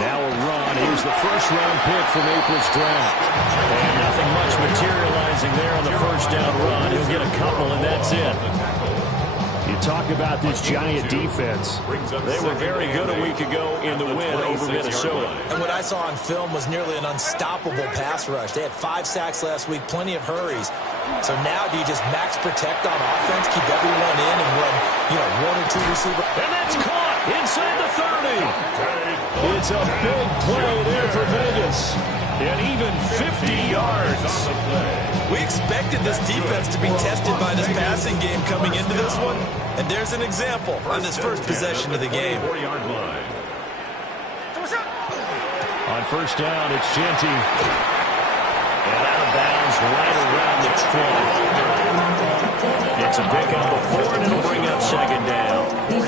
Now a run. Here's the first-round pick from April's draft. And nothing much materializing there on the first down run. He'll get a couple, and that's it. You talk about this Giant defense. They were very good a week ago in the win over Minnesota. And what I saw on film was nearly an unstoppable pass rush. They had 5 sacks last week, plenty of hurries. So now do you just max protect on offense, keep everyone in, and run, 1 or 2 receiver? And that's caught inside the 30. It's a big play there for Vegas. And even 50 yards. We expected this defense to be tested by this passing game coming into this one. And there's an example on this first possession of the game. On first down, it's Genty. And out of bounds right around the 20. It's a pickup of 4, and it'll bring up second down. The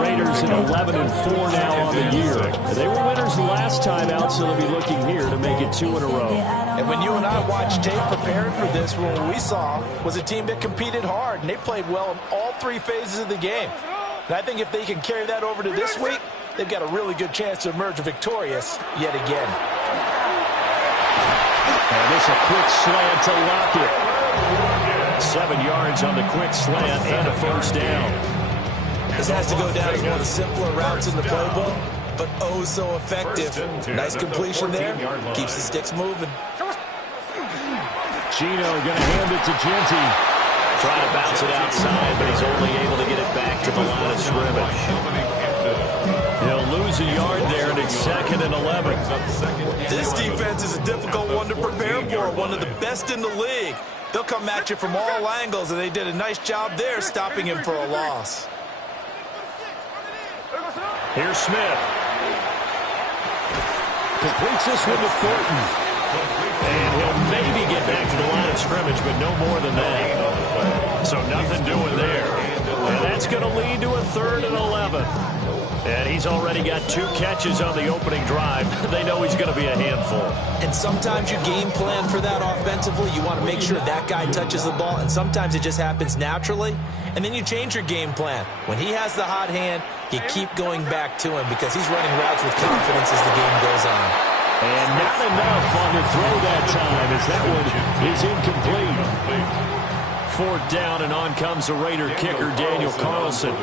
Raiders at 11-4 now on the year. They were winners last time out, so they'll be looking here to make it 2 in a row. And when you and I watched tape preparing for this, what we saw was a team that competed hard, and they played well in all 3 phases of the game. And I think if they can carry that over to this week, they've got a really good chance to emerge victorious yet again. And this a quick slant to Lockett. 7 yards on the quick slant and a first down. This has to go down as one of the simpler routes in the playbook, but oh so effective. Nice completion there. Keeps the sticks moving. Chino going to hand it to Genty. Trying to bounce it outside, but he's only able to get it back to the line of scrimmage. He'll lose a yard there, and it's 2nd and 11. This defense is a difficult one to prepare for, one of the best in the league. They'll come at you from all angles, and they did a nice job there stopping him for a loss. Here's Smith. Completes this one to Thornton. And he'll maybe get back to the line of scrimmage, but no more than that. So nothing doing there. And that's going to lead to a 3rd and 11. And he's already got 2 catches on the opening drive. They know he's going to be a handful. And sometimes you game plan for that offensively. You want to make sure that guy touches the ball, and sometimes it just happens naturally. And then you change your game plan. When he has the hot hand, you keep going back to him because he's running routes with confidence as the game goes on. And not enough on the throw that time as that one is incomplete. 4th down, and on comes the Raider kicker, Daniel Carlson.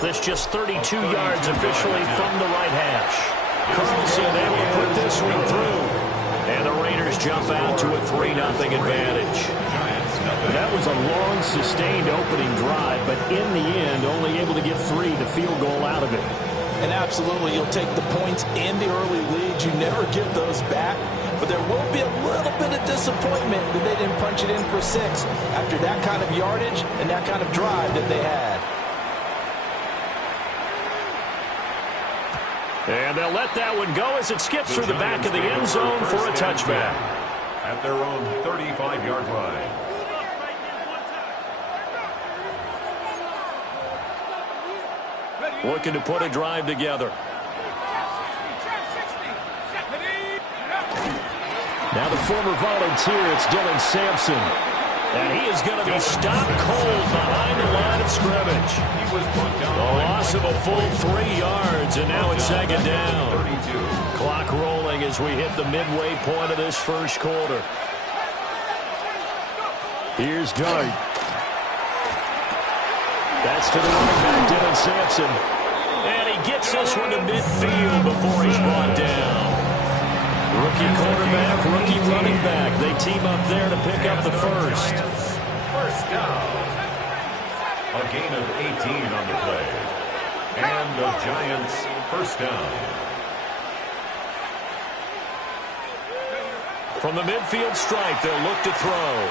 This just 32 yards officially from the right hash. Carlson able to put this one through. And the Raiders jump out to a 3-0 advantage. That was a long, sustained opening drive, but in the end, only able to get 3, the field goal out of it. And absolutely, you'll take the points and the early leads. You never give those back. But there will be a little bit of disappointment that they didn't punch it in for 6 after that kind of yardage and that kind of drive that they had. And they'll let that one go as it skips through the back of the end zone for a touchback. At their own 35-yard line. Looking to put a drive together. Now the former volunteer, it's Dylan Sampson. And he is going to be stopped cold behind the line of scrimmage. A loss of a full 3 yards, and now it's 2nd down. Clock rolling as we hit the midway point of this first quarter. Here's Dart. That's to the running back, Dylan Sampson. And he gets this one to midfield before he's brought down. Rookie quarterback, rookie running back. They team up there to pick up the first. First down. A gain of 18 on the play. And the Giants first down. From the midfield stripe, they'll look to throw.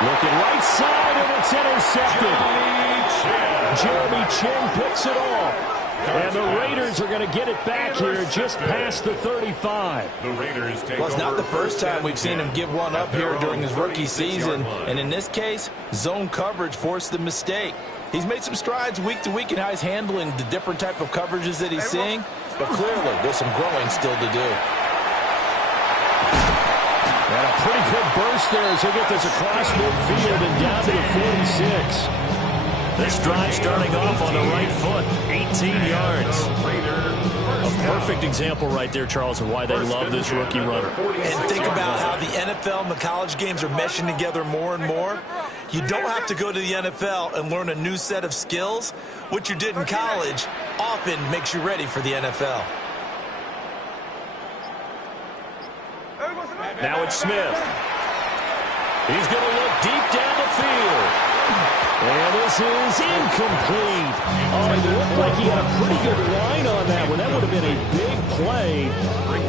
Looking right side, and it's intercepted. Jeremy Chin picks it off. And the Raiders are going to get it back here just past the 35. The Raiders take Well, it's not the first time we've seen him give one up here during his rookie season. And in this case, zone coverage forced the mistake. He's made some strides week to week in how he's handling the different type of coverages that he's seeing. But clearly, there's some growing still to do. And a pretty good burst there as he'll get this across midfield and down to the 46. This drive starting off on the right foot, 18 yards. A perfect example right there, Charles, of why they love this rookie runner. And think about how the NFL and the college games are meshing together more and more. You don't have to go to the NFL and learn a new set of skills. What you did in college often makes you ready for the NFL. Now it's Smith. He's going to look deep down the field. And this is incomplete. Oh, it looked like he had a pretty good line on that one. That would have been a big play,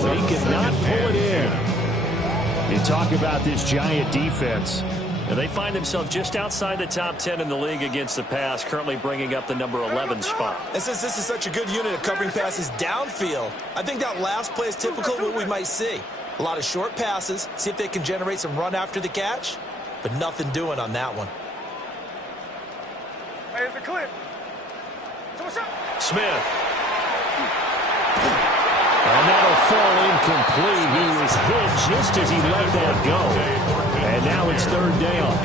but he could not pull it in. You talk about this Giant defense. And they find themselves just outside the top 10 in the league against the pass, currently bringing up the number 11 spot. And since this is such a good unit of covering passes downfield, I think that last play is typical of what we might see. A lot of short passes, see if they can generate some run after the catch, but nothing doing on that one. Here's the clip. Smith. And that'll fall incomplete. He was hit just as he let that go. And now it's third down.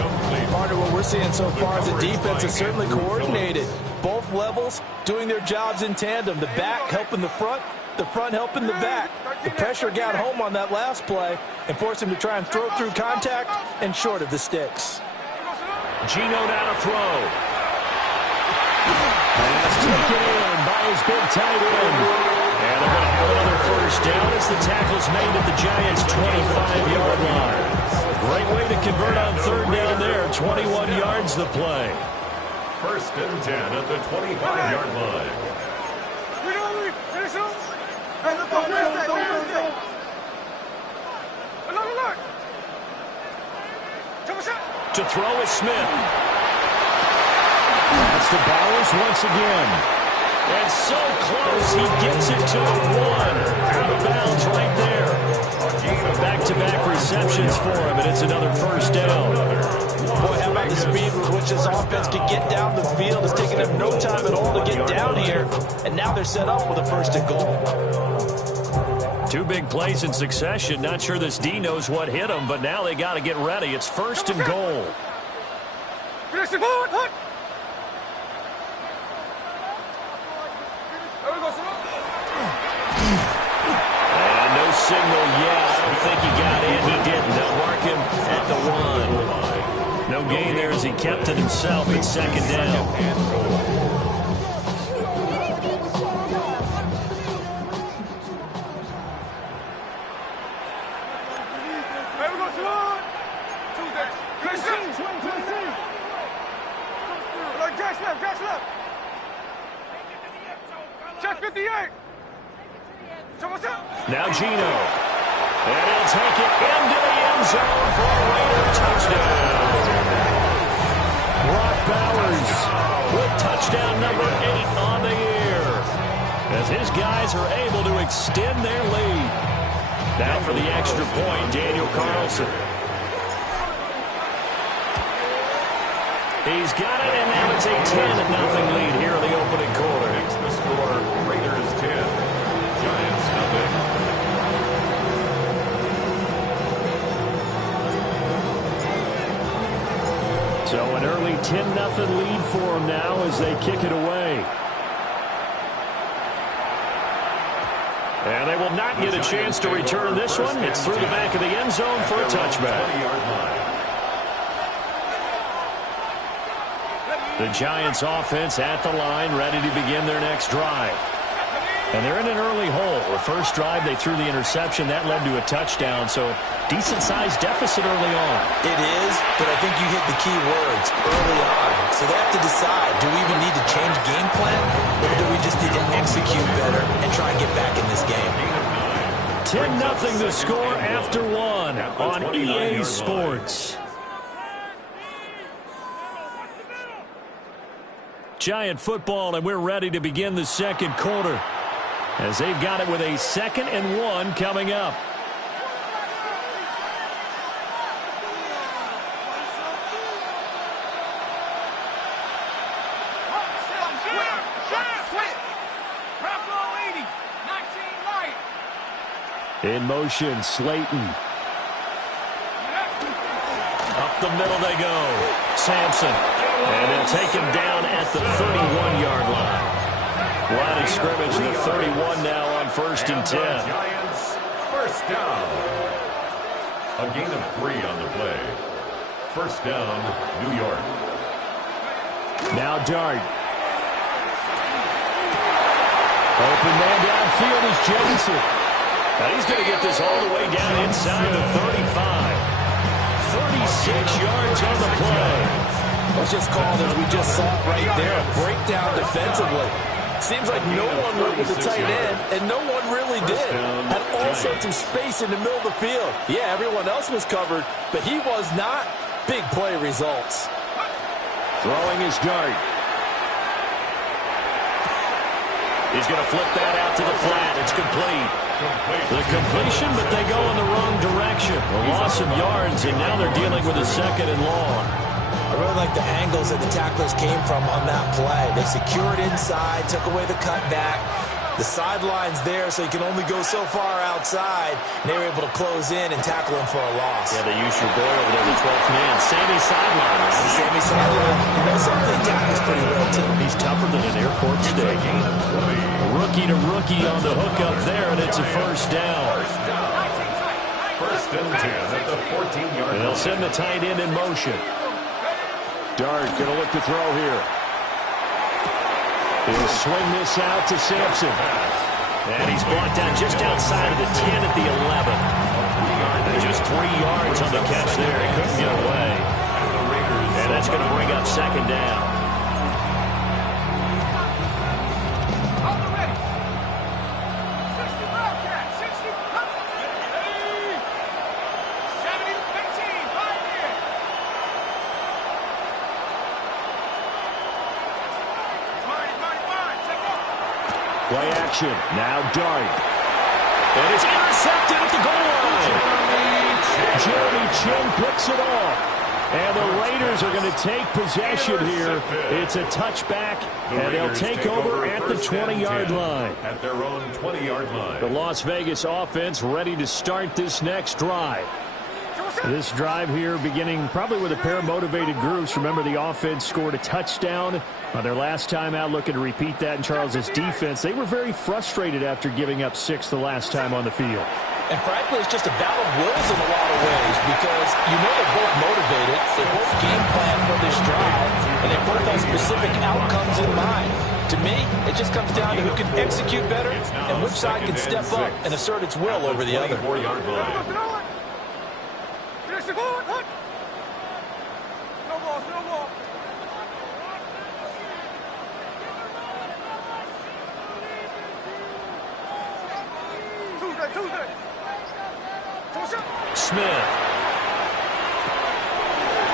Partner, what we're seeing so far is the defense is certainly coordinated. Both levels doing their jobs in tandem. The back helping the front helping the back. The pressure got home on that last play and forced him to try and throw through contact and short of the sticks. Gino now to throw. And it's taken in by his big tight end. And they're going to have another first down as the tackle's made at the Giants' 25-yard line. Great way to convert on third down there. 21 yards the play. First and 10 at the 25-yard line. To throw is Smith. That's to Bowers once again. And so close, he gets it to the one. Out of bounds right there. Back-to-back receptions for him, and it's another first down. Boy, how about the speed with which this offense can get down the field? It's taking them no time at all to get down here, and now they're set up with a first and goal. Two big plays in succession. Not sure this D knows what hit him, but now they got to get ready. It's first and goal. And no signal yet. I don't think he got in. He didn't. They'll mark him at the one. No gain there as he kept it himself at second down. Check 58. Now Gino. And he'll take it into the end zone for a Raider touchdown. Brock Bowers with touchdown number 8 on the year, as his guys are able to extend their lead. Now for the extra point, Daniel Carlson. He's got it, and now it's a 10-0 lead here in the opening quarter. Makes the score Raiders 10, Giants nothing. So an early 10-0 lead for them now as they kick it away. And they will not get a chance to return this one. It's through the back of the end zone for a touchback. The Giants offense at the line, ready to begin their next drive. And they're in an early hole. The first drive, they threw the interception. That led to a touchdown, so decent-sized deficit early on. It is, but I think you hit the key words early on. So they have to decide, do we even need to change game plan, or do we just need to execute better and try and get back in this game? 10-0 the score after one on EA Sports. Giant football, and we're ready to begin the second quarter as they've got it with a 2nd and 1 coming up. In motion, Slayton. Up the middle they go. Sampson. And they'll take him down at the 31-yard line. Line of scrimmage, the 31 now on 1st and 10. Giants, first down. A gain of 3 on the play. First down, New York. Now Dart. Open man downfield is Jensen. Now he's going to get this all the way down inside the 35. 36 yards on the play. That's just called, as we just saw right there, a breakdown defensively. Seems like no one went with the tight end, and no one really did. Had all sorts of space in the middle of the field. Yeah, everyone else was covered, but he was not. Big play results. Throwing his Dart. He's going to flip that out to the flat. It's complete. The completion, but they go in the wrong direction. A loss of yards, and now they're dealing with a 2nd and long. I really like the angles that the tacklers came from on that play. They secured inside, took away the cutback. The sideline's there, so you can only go so far outside. And they were able to close in and tackle him for a loss. Yeah, they used your boy over there, the 12th man. Sammy sideline. Sammy sideline. You know something? Tackles pretty well, too. He's tougher than an airport steak. Rookie to rookie on the hook up there, and it's a first down. First and 10 at the 14-yard line. They'll send the tight end in motion. Dart going to look to throw here. He'll swing this out to Sampson. And he's brought down just outside of the 10 at the 11. And just 3 yards on the catch there. He couldn't get away. And that's going to bring up 2nd down. Play action. Now Dart. And it's intercepted at the goal line. Jeremy Chin picks it off. And the Raiders are going to take possession here. It's a touchback, and they'll take over at the 20-yard line. At their own 20-yard line. The Las Vegas offense ready to start this next drive. This drive here beginning probably with a pair of motivated groups. Remember, the offense scored a touchdown on their last time out, looking to repeat that in Charles's defense. They were very frustrated after giving up 6 the last time on the field. And frankly, it's just a battle of wills in a lot of ways because you know they're both motivated. They both game plan for this drive, and they both have specific outcomes in mind. To me, it just comes down to who can execute better and which side can step up and assert its will over the other. 4-yard line. No balls, no ball. Tuesday. Smith.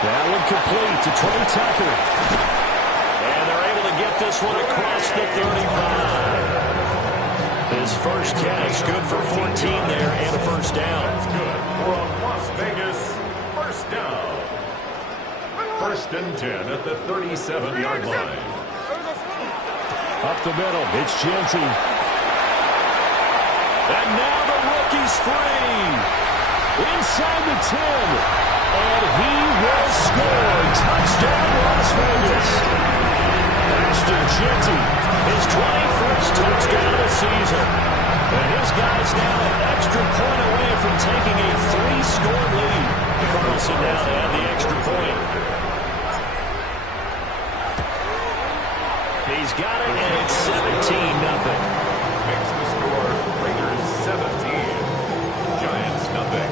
That one complete to Trey Tucker. And they're able to get this one across the 35. His first catch, good for 14 there and a first down. That's good for a Las Vegas first down. First and 10 at the 37-yard line. Up the middle, it's Genty. And now the rookie's free. Inside the 10. And he will score. Touchdown, Las Vegas. Ashton Genty, his 21st touchdown of the season. And his guys now an extra point away from taking a 3-score lead. Carlson now to add the extra point. He's got it, and it's 17-0. Makes the score Raiders 17, Giants nothing.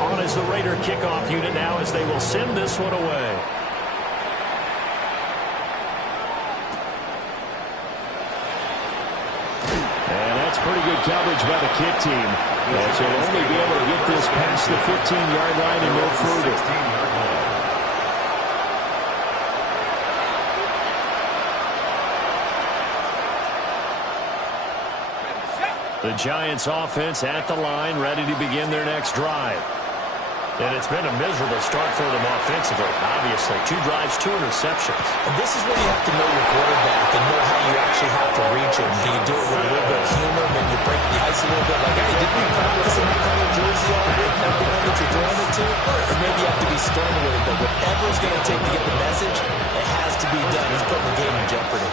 On is the Raider kickoff unit now as they will send this one away. And that's pretty good coverage by the kick team. As he'll only be able to get this past the 15-yard line and no further. 16-yard line. The Giants offense at the line, ready to begin their next drive. And it's been a miserable start for them offensively, obviously. 2 drives, 2 interceptions. And this is where you have to know your quarterback and know how you actually have to reach him. Do you do it with a little bit of humor, maybe you break the ice a little bit, like, hey, didn't we practice in that color jersey all week, not the one that you're throwing it to? Or maybe you have to be stern with it, but whatever it's going to take to get the message, it has to be done. He's putting the game in jeopardy.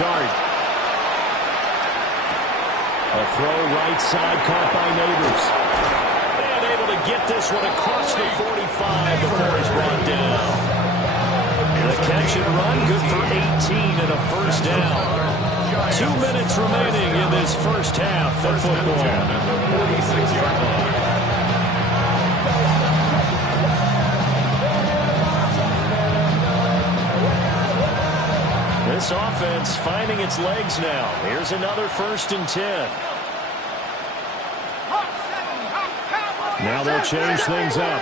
Dart. A throw right side caught by Neighbors. And able to get this one across the 45 before he's brought down. The catch and run, good for 18 and a first down. 2 minutes remaining in this first half of football. 46-yard line. This offense finding its legs now. Here's another 1st and 10. Now they'll change things up.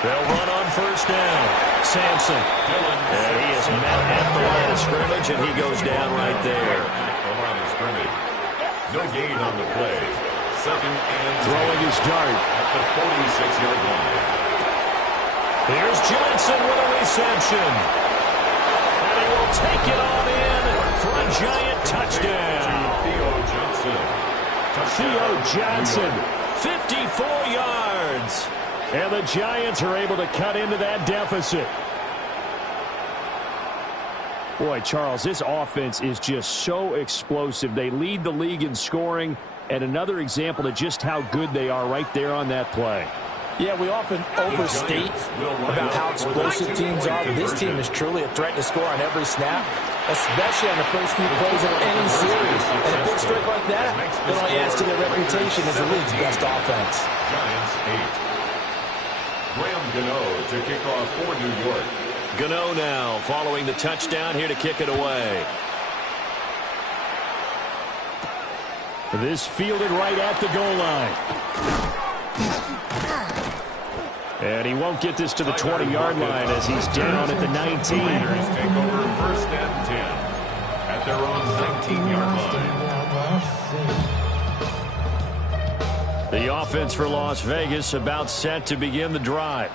They'll run on 1st down. Sampson. And he is met at the line of scrimmage, and he goes down right there. The line of scrimmage. No gain on the play. 2nd and throwing his Dart at the 46-yard line. Here's Johnson with a reception. And he will take it on in for a giant touchdown. Theo Johnson, 54 yards. And the Giants are able to cut into that deficit. Boy, Charles, this offense is just so explosive. They lead the league in scoring, and another example of just how good they are right there on that play. Yeah, we often overstate about how explosive teams are, but this team is truly a threat to score on every snap, especially on the first few plays of any series. And a big streak like that, it only adds to their reputation as the league's best offense. Giants 8. Graham Gano to kick off for New York. Gano now following the touchdown here to kick it away. This fielded right at the goal line. And he won't get this to the 20-yard line as he's down at the 19. Raiders take over 1st and 10 at their own 19-yard line. The offense for Las Vegas about set to begin the drive.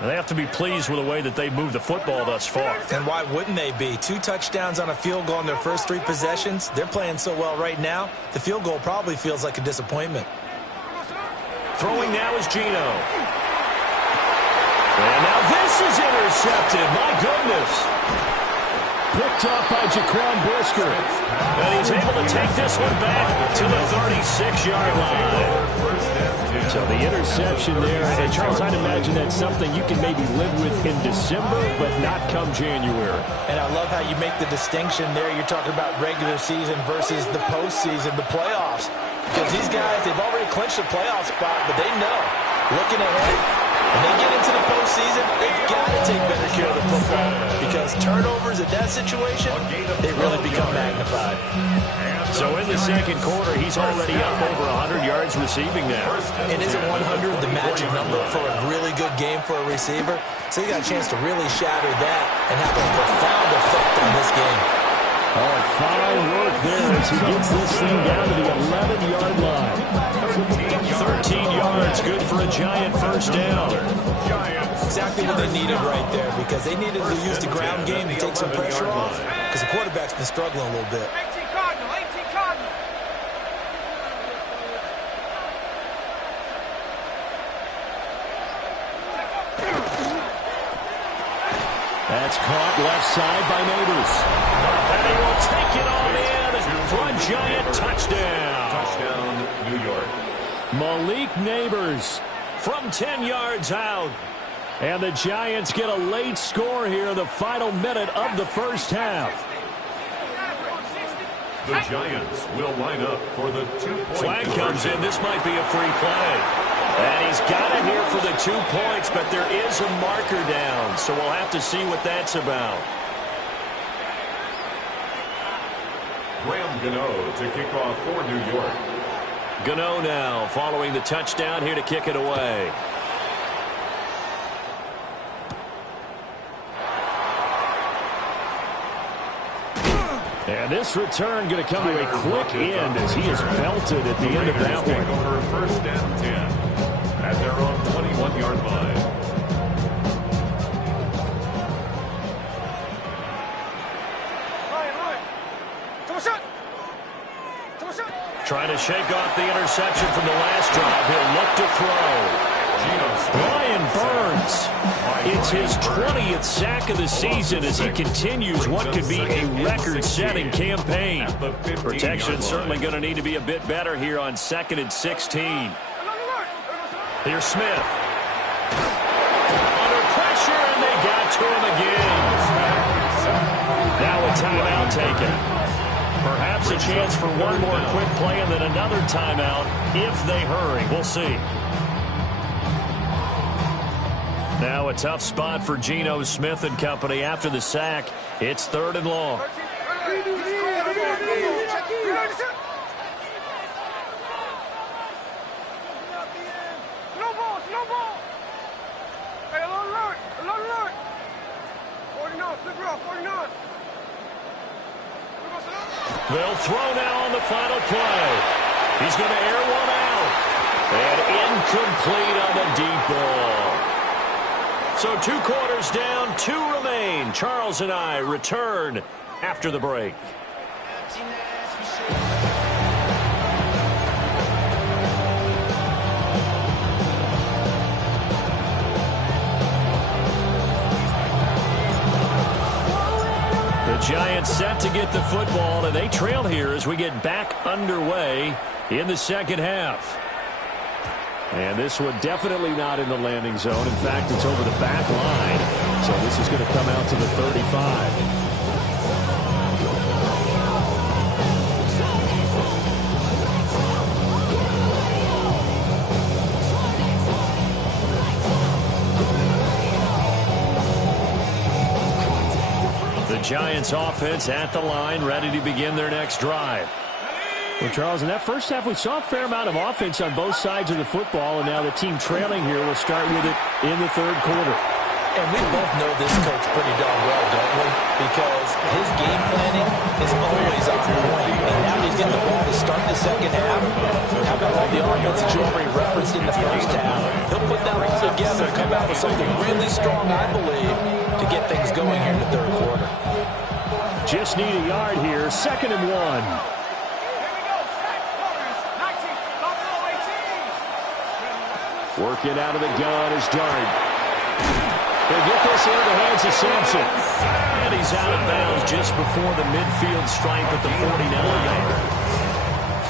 They have to be pleased with the way that they've moved the football thus far. And why wouldn't they be? 2 touchdowns on a field goal in their first 3 possessions. They're playing so well right now, the field goal probably feels like a disappointment. Throwing now is Geno. And now this is intercepted. My goodness. Picked up by Jaquan Brisker. And he's able to take this one back to the 36-yard line. So the interception there. And Charles, I'd imagine that's something you can maybe live with in December, but not come January. And I love how you make the distinction there. You're talking about regular season versus the postseason, the playoffs. Because these guys, they've already clinched the playoff spot, but they know, looking ahead, when they get into the postseason, they've got to take better care of the football because turnovers in that situation, they really become magnified. So in the second quarter, he's already up over 100 yards receiving now. And isn't 100 the magic number for a really good game for a receiver? So you got a chance to really shatter that and have a profound effect on this game. Oh, fine work there as he gets this thing down to the 11-yard line. 13 yards, good for a Giant first down. Exactly what they needed right there because they needed to use the ground game to take some pressure off because the quarterback's been struggling a little bit. 18 Cardinal, 18 Cardinal. That's caught left side by Neighbors. And he will take it on in for a Giant touchdown. Touchdown, New York. Malik Neighbors from 10 yards out. And the Giants get a late score here in the final minute of the first half. The Giants will line up for the 2-point Flag comes in. This might be a free play. And he's got it here for the 2 points, but there is a marker down. So we'll have to see what that's about. Graham Gano to kick off for New York. Gano now following the touchdown here to kick it away. And this return going to come to a quick end as he is belted at the end of that one. Over first and 10 at their own 21-yard line. Trying to shake off the interception from the last drive. He'll look to throw. Brian Burns. It's his 20th sack of the season as he continues what could be a record-setting campaign. Protection certainly going to need to be a bit better here on 2nd and 16. Here's Smith. Under pressure, and they got to him again. Now a timeout taken. Perhaps a chance for one more quick play and then another timeout if they hurry. We'll see. Now a tough spot for Geno Smith and company after the sack. It's 3rd and long. They'll throw now on the final play. He's going to air one out. And incomplete on the deep ball. So 2 quarters down, 2 remain. Charles and I return after the break. The Giants set to get the football, and they trail here as we get back underway in the second half. And this one definitely not in the landing zone. In fact, it's over the back line. So this is going to come out to the 35. The Giants offense at the line, ready to begin their next drive. Well, Charles, in that first half, we saw a fair amount of offense on both sides of the football, and now the team trailing here will start with it in the 3rd quarter. And we both know this coach pretty darn well, don't we? Because his game planning is always on point, and now he's getting the ball to start the second half. How about all the offense that you already referenced in the first half? He'll put that all together and come out with something really strong, I believe, to get things going here in the 3rd quarter. Just need a yard here, 2nd and 1. Working out of the gun is Dart. They'll get this into the hands of Sampson. And he's out of bounds just before the midfield stripe at the 49.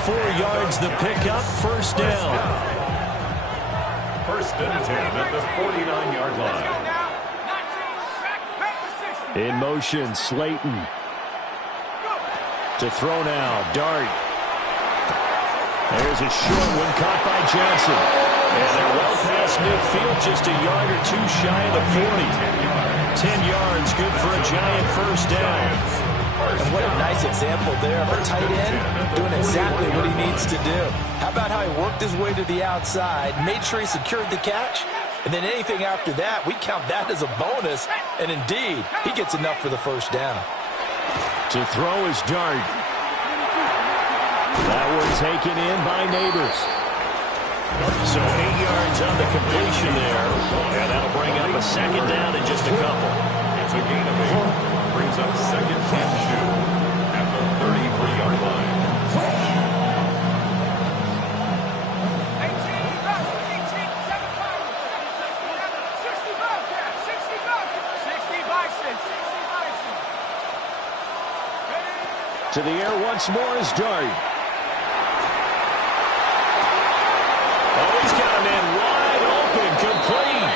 4 yards the pickup, first down. First and 10 at the 49-yard line. In motion, Slayton. To throw now, Dart. There's a short one caught by Johnson. And they're well past midfield, just a yard or 2 shy of the 40. 10 yards, good for a Giant first down. And what a nice example there of a tight end doing exactly what he needs to do. How about how he worked his way to the outside, made sure he secured the catch, and then anything after that, we count that as a bonus. And indeed, he gets enough for the first down. To throw is Dart. That one taken in by Neighbors. So 8 yards on the completion there. And that'll bring up a second down in just a couple. It's a gain of 8. Brings up 2nd and 2 at the 33-yard line. To the air once more is Dart. Oh, he's got a man wide open, complete.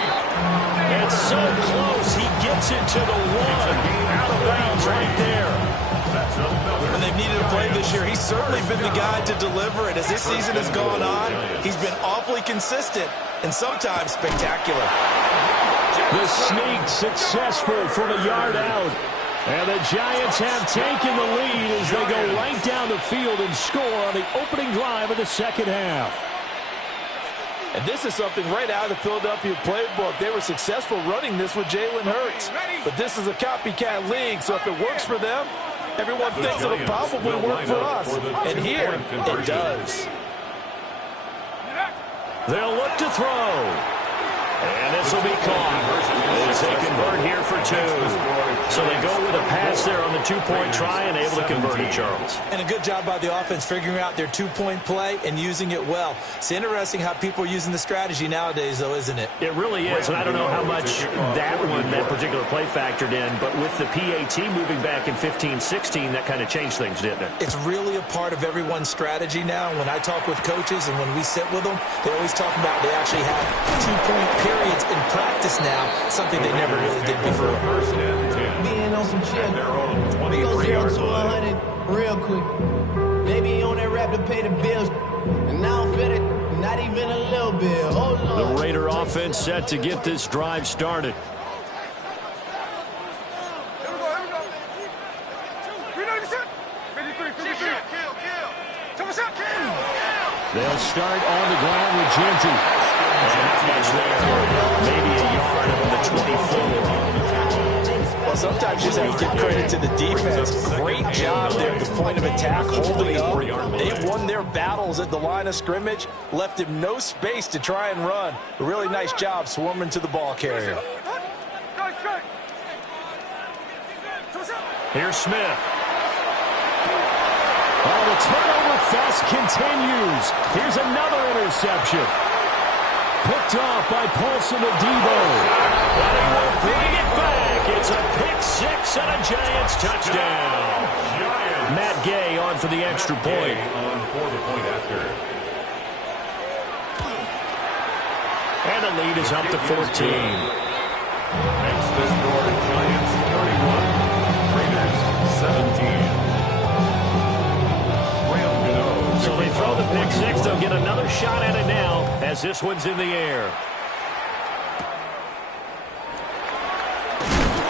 And so close, he gets it to the 1. Out of bounds right there. When they've needed a play this year, he's certainly been the guy to deliver it. As this season has gone on, he's been awfully consistent and sometimes spectacular. The sneak successful from a yard out. And the Giants have taken the lead as they go right down the field and score on the opening drive of the second half. And this is something right out of the Philadelphia playbook. They were successful running this with Jalen Hurts. But this is a copycat league, so if it works for them, Everyone thinks it'll probably work for us. And here, it does. They'll look to throw. And this will be caught as they convert here for 2. So they go with a pass there on the 2-point try and able to convert it, Charles. And a good job by the offense figuring out their 2-point play and using it well. It's interesting how people are using the strategy nowadays, though, isn't it? It really is, and I don't know how much that particular play factored in, but with the PAT moving back in 15-16, that kind of changed things, didn't it? It's really a part of everyone's strategy now. When I talk with coaches and when we sit with them, they always talk about they actually have 2-point periods in practice now, something they never really did before. Being on some chill. We go 0 to 100 real quick. Maybe on that rap to pay the bills. And now I'm fit it, not even a little bit. Hold on. The Raider offense set to get this drive started. They'll start on the ground with Genty. Maybe a yard up to the 24. Well, sometimes you just have to give credit to the defense. Great job there at the point of attack, holding up. They won their battles at the line of scrimmage, left him no space to try and run. A really nice job swarming to the ball carrier. Here's Smith. Oh, the turnover fest continues. Here's another interception. Picked off by Paulson Adebo. And he will bring it back. It's a pick six and a Giants touchdown. Matt Gay on for the extra point. And the lead is up to 14. Makes the score Giants 31, Raiders 17. So they throw the pick six. They'll get another shot at it now as this one's in the air.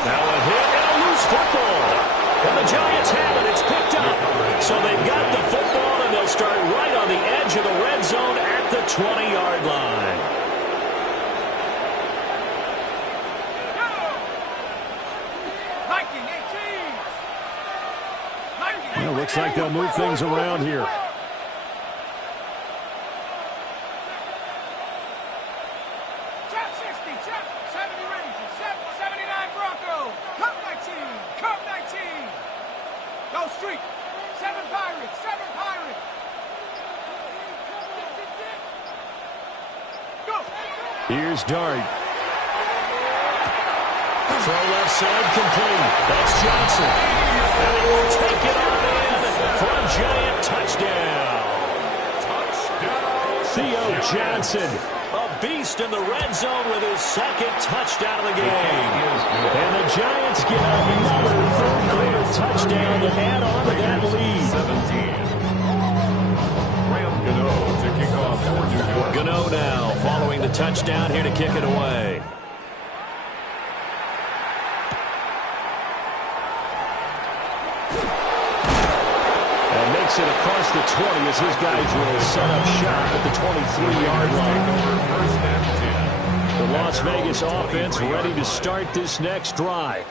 Now a hit and a loose football. And the Giants have it. It's picked up. So they've got the football, and they'll start right on the edge of the red zone at the 20-yard line. Well, looks like they'll move things around here. Here's Dart. Throw left side complete. That's Johnson. And he will take it on in for a Giant touchdown. Theo Johnson, a beast in the red zone with his second touchdown of the game. And the Giants get another third-quarter touchdown to add on to that lead. 17. To kick off for New York. Gano now following the touchdown here to kick it away. And makes it across the 20 as his guys will set up shop at the 23-yard line. The Las Vegas offense ready to start this next drive.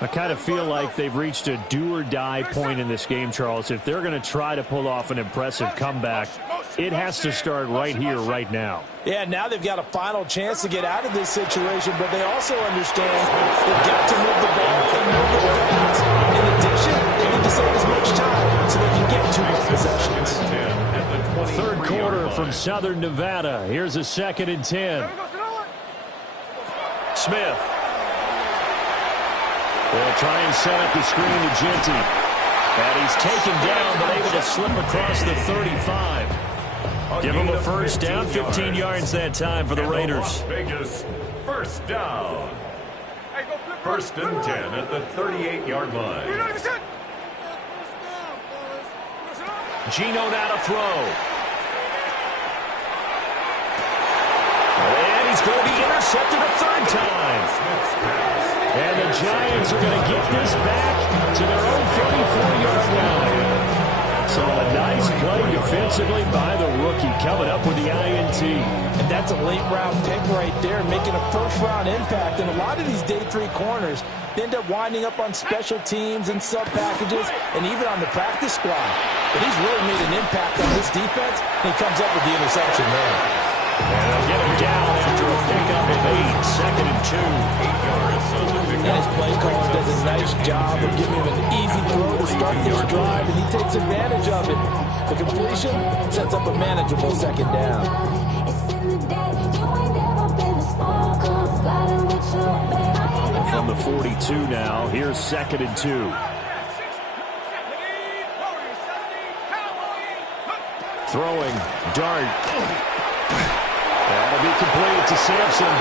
I kind of feel like they've reached a do-or-die point in this game, Charles. If they're going to try to pull off an impressive comeback, it has to start right here, right now. Yeah, now they've got a final chance to get out of this situation, but they also understand they've got to move the ball and move it fast. In addition, they need to save as much time so they can get 2 more possessions. Third quarter from Southern Nevada. Here's a 2nd and 10. Smith. They'll try and set up the screen to Genty. And he's taken down, but able to slip across the 35. Give him a first down, 15 yards that time for the Raiders. Las Vegas first down. First and 10 at the 38-yard line. Gino now to throw. And he's going to be intercepted a third time. And the Giants are going to get this back to their own 34-yard line. So a nice play defensively by the rookie coming up with the INT. And that's a late-round pick right there, making a first-round impact. And a lot of these day 3 corners, They end up winding up on special teams and sub packages and even on the practice squad. But he's really made an impact on this defense, and he comes up with the interception there. And they'll get him down after a pickup of 8, 2nd and 2. 8 yards on the pickup. And his play caller does a nice job of giving him an easy throw to start this drive, and he takes advantage of it. The completion sets up a manageable 2nd down. From the 42 now, here's 2nd and 2. Throwing, dart. That'll be complete to Sampson.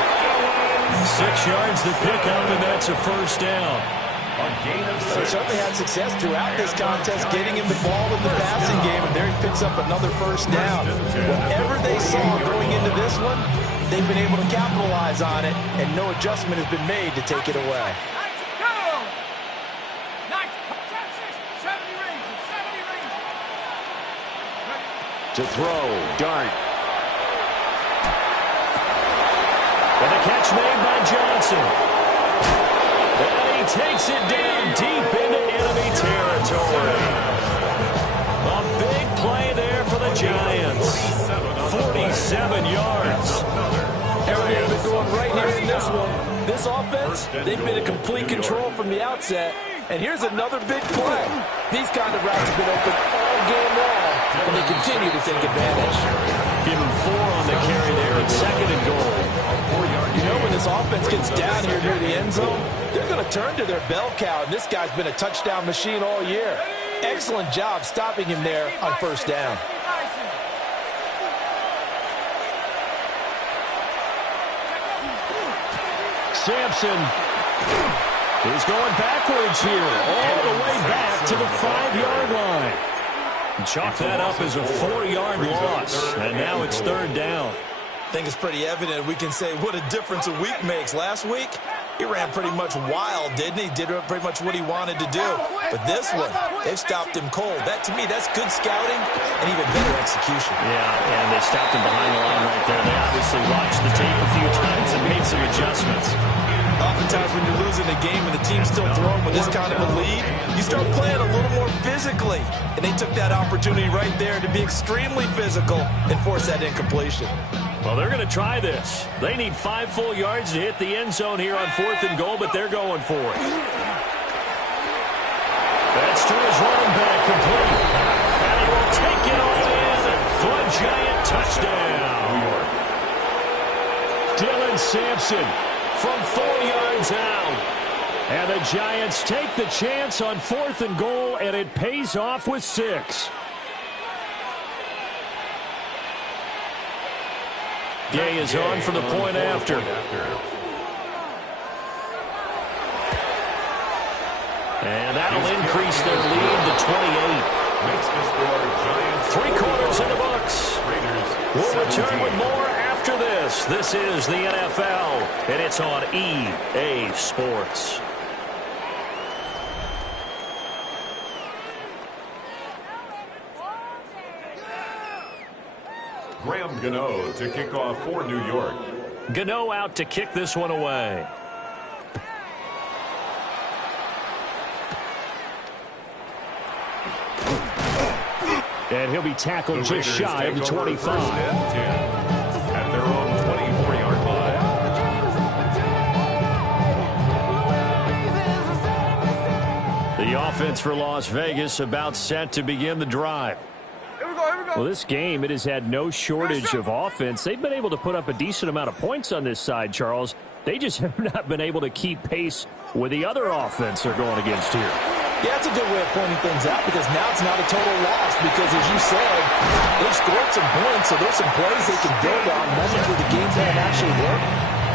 6 yards to pick up, and that's a 1st down. He certainly had success throughout this contest getting him the ball in the passing game, and there he picks up another 1st down. Whatever they saw going into this one, they've been able to capitalize on it, and no adjustment has been made to take it away. To throw, dart. And the catch made by Johnson. And he takes it down deep into enemy territory. A big play there for the Giants. 47 yards. Everything has been going right here in this one. This offense, they've been in complete control from the outset. And here's another big play. These kind of routes have been open all game long, and they continue to take advantage. Give him 4 on the carry there at 2nd and goal. You know, when this offense gets down here near the end zone, they're going to turn to their bell cow, and this guy's been a touchdown machine all year. Excellent job stopping him there on 1st down. Sampson is going backwards here, all the way back to the 5-yard line. Chalk that up as a 4-yard loss, and now it's 3rd down. I think it's pretty evident we can say what a difference a week makes. Last week, he ran pretty much wild, didn't he? Did pretty much what he wanted to do. But this one, they've stopped him cold. That, to me, that's good scouting and even better execution. Yeah, and they stopped him behind the line right there. They obviously watched the tape a few times and made some adjustments. Oftentimes when you're losing a game and the team's still throwing with this kind of a lead, you start playing a little more physically. And they took that opportunity right there to be extremely physical and force that incompletion. Well, they're going to try this. They need 5 full yards to hit the end zone here on 4th and goal, but they're going for it. That's to his running back, complete. And he will take it all in for a Giant touchdown. Dylan Sampson from 4 yards out. And the Giants take the chance on 4th and goal, and it pays off with 6. Gay is on for the point after. And that'll increase their lead to 28. 3 quarters in the books. We'll return with more after this. This is the NFL, and it's on EA Sports. Graham Gano to kick off for New York. Gano out to kick this one away. And he'll be tackled just shy of the 25. At their own 24-yard line. The offense for Las Vegas about set to begin the drive. Well, this game, it has had no shortage of offense. They've been able to put up a decent amount of points on this side, Charles. They just have not been able to keep pace with the other offense they're going against here. Yeah, that's a good way of pointing things out because now it's not a total loss because, as you said, they've scored some points, so there's some plays they can build on, moments where the game plan actually worked.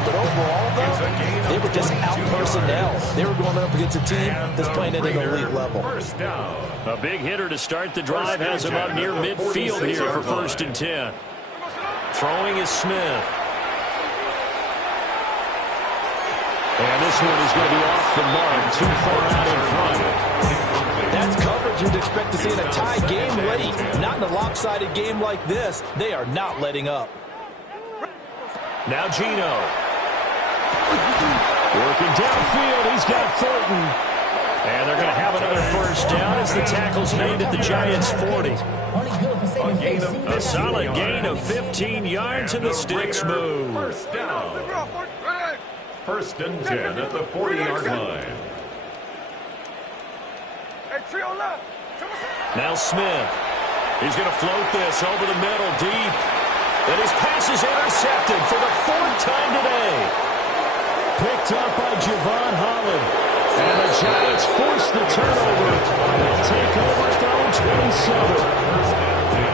But overall, though, they were just out-personnel. They were going up against a team that's playing at an elite level. A big hitter to start the drive has him up near midfield here for 1st and 10. Throwing is Smith. And this one is going to be off the mark, too far out in front. That's coverage you'd expect to see in a tie game late. Not in a lopsided game like this. They are not letting up. Now Gino. Working downfield, he's got Thornton. And they're going to have another first down as the tackle's made at the Giants' 40. A solid gain of 15 yards, and the sticks move. First down. First and 10 at the 40-yard line. Now Smith. He's going to float this over the middle deep. And his pass is intercepted for the 4th time today. Picked up by Javon Holland. And the Giants force the turnover. They'll take over at their own 27.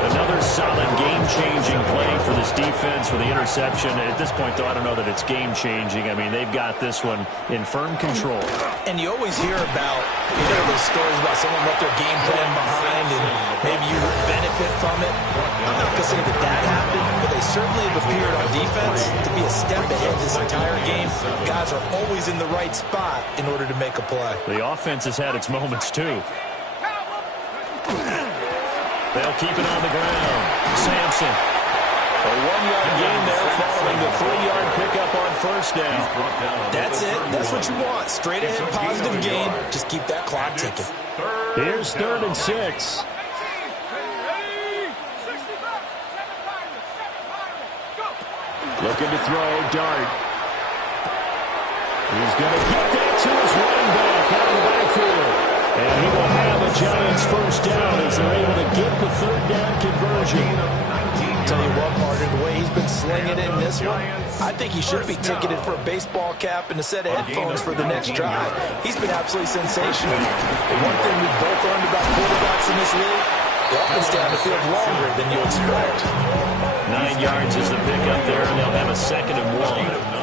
Another solid game-changing play for this defense with the interception. At this point, though, I don't know that it's game-changing. I mean, they've got this one in firm control. And you always hear about, those stories about someone left their game plan behind and maybe you benefit from it. I'm not going to say that that happened, but they certainly have appeared on defense to be a step ahead this entire game. Guys are always in the right spot in order to make a play. The offense has had its moments, too. They'll keep it on the ground. Sampson. A 1-yard gain there following the 3-yard pickup on first down. That's it. That's what you want. Straight ahead positive gain. Just keep that clock ticking. Here's 3rd and 6. Looking to throw. Dart. He's going to get that to his running back out of the backfield. And he will have a Giants first down as they're able to get the 3rd down conversion. Tell you what, partner, the way he's been slinging in this one, I think he should be ticketed for a baseball cap and a set of headphones for the next drive. He's been absolutely sensational. And one thing we've both learned about quarterbacks in this league, they often stay on the field longer than you expect. 9 yards is the pickup there, and they'll have a 2nd and 1.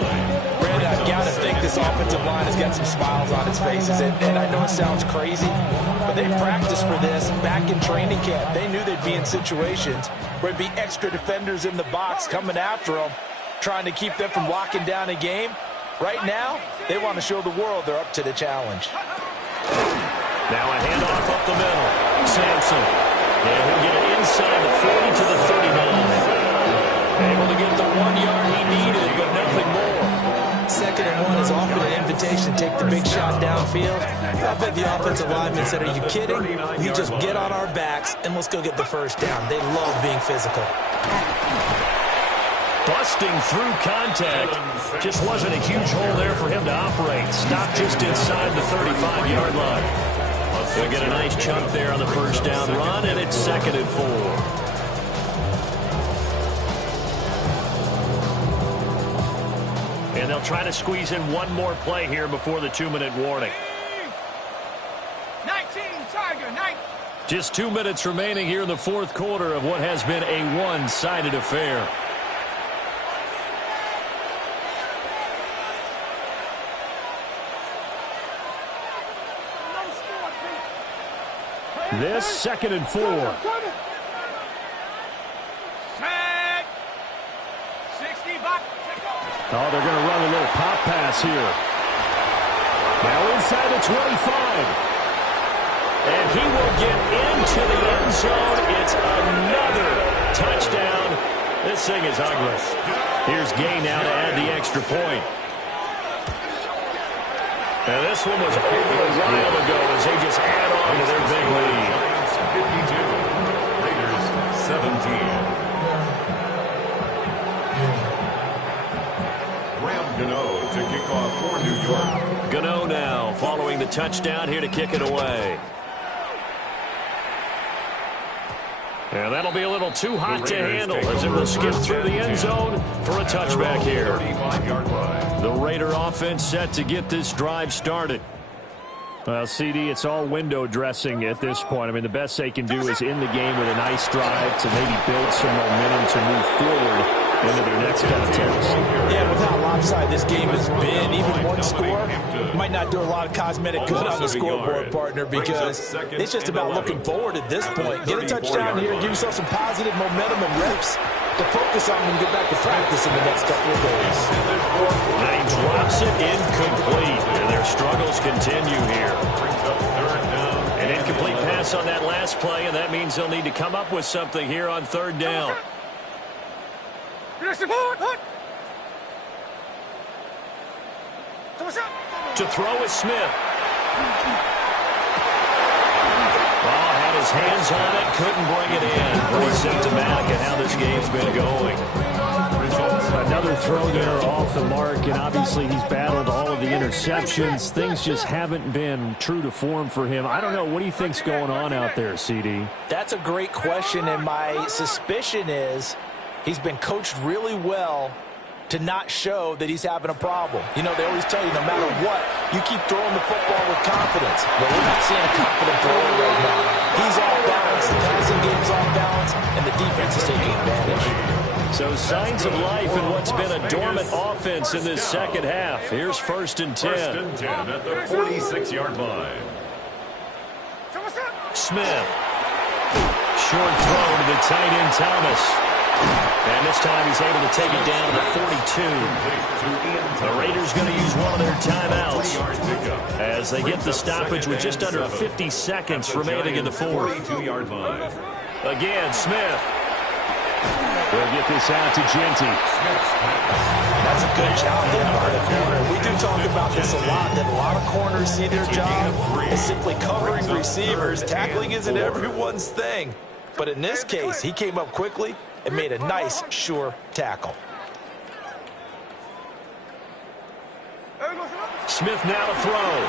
I've got to think this offensive line has got some smiles on its faces, and I know it sounds crazy, but they practiced for this back in training camp. They knew they'd be in situations where there'd be extra defenders in the box coming after them, trying to keep them from locking down a game. Right now, they want to show the world they're up to the challenge. Now a handoff up the middle. Sampson. And he'll get it inside the 40 to the 39. Able to get the 1 yard he needed, but nothing more. 2nd and 1 is often an invitation to take the big shot downfield. I bet the offensive lineman said, are you kidding? You just get on our backs and let's go get the first down. They love being physical. Busting through contact. Just wasn't a huge hole there for him to operate. Stopped just inside the 35-yard line. They'll get a nice chunk there on the first down run, and it's 2nd and 4. And they'll try to squeeze in one more play here before the 2-minute warning. 19, Tiger, 19. Just 2 minutes remaining here in the 4th quarter of what has been a one-sided affair. This 2nd and 4. Set. 60 back. Oh, they're going to run a little pop pass here. Now inside the 25. And he will get into the end zone. It's another touchdown. This thing is ugly. Here's Gay now to add the extra point. Now this one was over a while ago as they just add on to their big lead. 52. Raiders 17. Gano to kick off for New York. Gano now following the touchdown here to kick it away. And that'll be a little too hot to handle as it will skip through the end zone for a touchback here. 35-yard line. The Raider offense set to get this drive started. Well, CD, it's all window dressing at this point. I mean, the best they can do is in the game with a nice drive to maybe build some momentum to move forward into their next contest. Yeah, with how lopsided this game has been, even one score might not do a lot of cosmetic good on the scoreboard, partner, because it's just about looking forward at this point. Get a touchdown here, give yourself some positive momentum and reps to focus on and get back to practice in the next couple of days. And he drops it incomplete, and their struggles continue here. An incomplete pass on that last play, and that means they'll need to come up with something here on 3rd down. To throw is Smith. Oh, had his hands on it, couldn't bring it in. Pretty symptomatic of how this game's been going. Another throw there off the mark, and obviously he's battled all of the interceptions. Things just haven't been true to form for him. I don't know. What do you think's going on out there, CD? That's a great question, and my suspicion is he's been coached really well to not show that he's having a problem. You know, they always tell you no matter what, you keep throwing the football with confidence. Well, we're not seeing a confident thrower right now. He's off balance, the passing game's off balance, and the defense is taking advantage. So signs of life in what's been a dormant offense in this second half. Here's 1st and 10. 1st and 10 at the 46-yard line. Smith. Short throw to the tight end Thomas. And this time he's able to take it down to the 42. The Raiders going to use one of their timeouts as they get the stoppage with just under 50 seconds remaining in the fourth. 42-yard line. Again, Smith. They'll get this out to Genty. That's a good job there by the corner. We do talk about this a lot, that a lot of corners see their job is simply covering receivers. Tackling isn't everyone's thing. But in this case, he came up quickly and made a nice, sure tackle. Smith now to throw.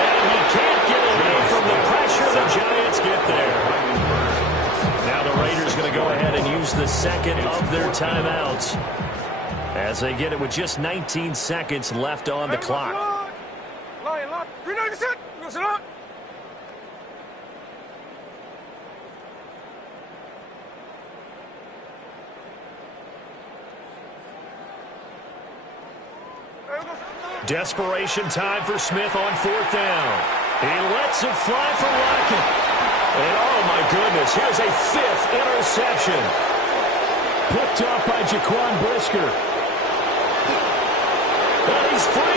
And he can't get away from the pressure. The Giants get there. Now the Raiders going to go ahead and use the second of their timeouts as they get it with just 19 seconds left on the clock. Desperation time for Smith on 4th down. He lets it fly for Lockett. And oh my goodness, here's a 5th interception. Picked up by Jaquan Brisker. And he's free.